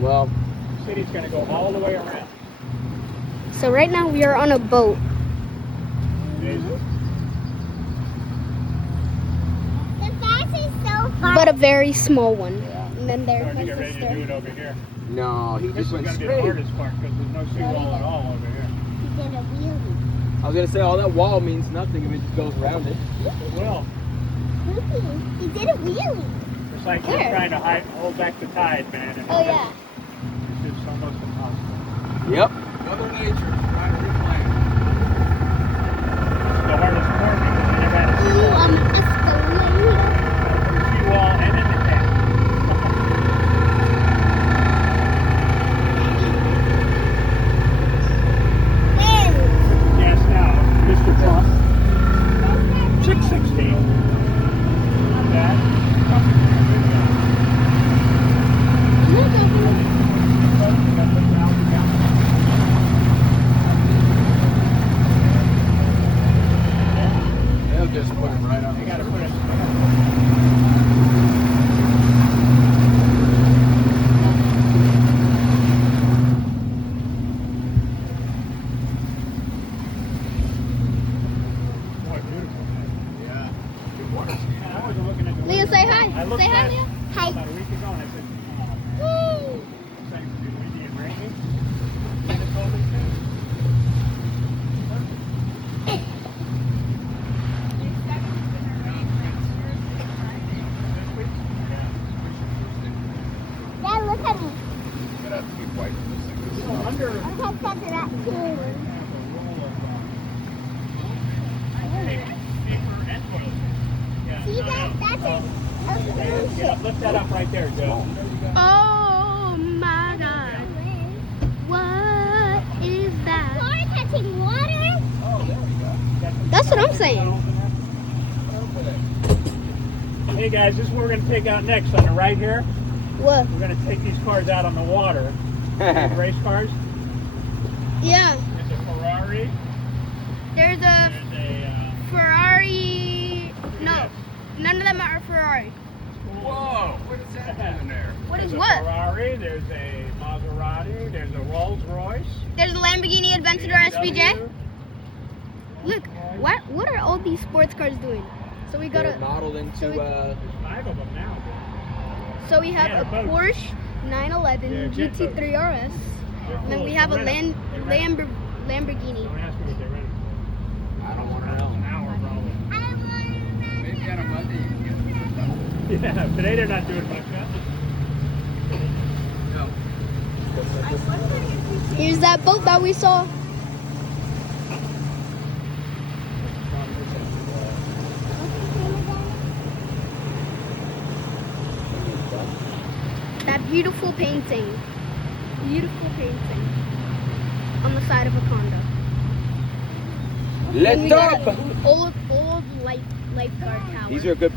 Well, The city's going to go all the way around. So right now we are on a boat, Jesus. The fence is so far. but a very small one. Yeah. And then there's Starting my to get ready to do sister. it over here. no, he This just is went going to be the straight. hardest part because there's no seawall at all over here. He did a wheelie. I was gonna say all that wall means nothing if it just goes around it. It will. He did a wheelie. It's like you're Where? trying to hold back the tide, man. And Oh yeah. It's just almost impossible. Yep. Mother Nature trying to replan. It's the hardest part because you never had a Ooh, seawall. escalator. Put a seawall and in the tank. There. Gas now, Mr. Trump. 616. Not bad. They'll just put it right on. You gotta put it. Boy, beautiful. Yeah. I wasn't looking at the Leah, window. say hi. I looked Say hi, at Leah. Hi. about a week ago and I said, oh, Woo. this thing's gonna be windy and rainy. And it's all this thing. This week? Yeah. Dad, look at me. Gonna have to be white for this thing. You know, under I'm going to touch that too. kind of a roll of paper and toilet paper. Yeah. See no, that? no. That's Oh, a okay, cruise get up, ship. lift that up right there, Joe. Oh my God. What is that? Car touching water. Oh, there we go. That's what I'm saying. Hey guys, this is what we're going to take out next on the right here. What? We're going to take these cars out on the water. Race cars. Yeah. There's a Ferrari. There's a There's a Ferrari. No, yes. none of them are Ferrari. Whoa! What is that doing there? What is There's a what? Ferrari. There's a Maserati. There's a Rolls Royce. There's a Lamborghini Aventador SVJ. BMW. Look, what are all these sports cars doing? So we got They're a. modeled into. so we- There's 5 of them now. So we have Yeah, a boats. Porsche 911 Yeah, jet GT3 RS, They're and then cool. we have a They're rental. They're rental. Lamborghini. Don't ask me what they're renting. I don't want to An know. hour probably. I want Maybe on a Monday you can get Yeah, today they're not doing much. No. Here's that boat that we saw. That beautiful painting. Beautiful painting. On the side of a condo. And we Let's got up! an old lifeguard tower. These are good.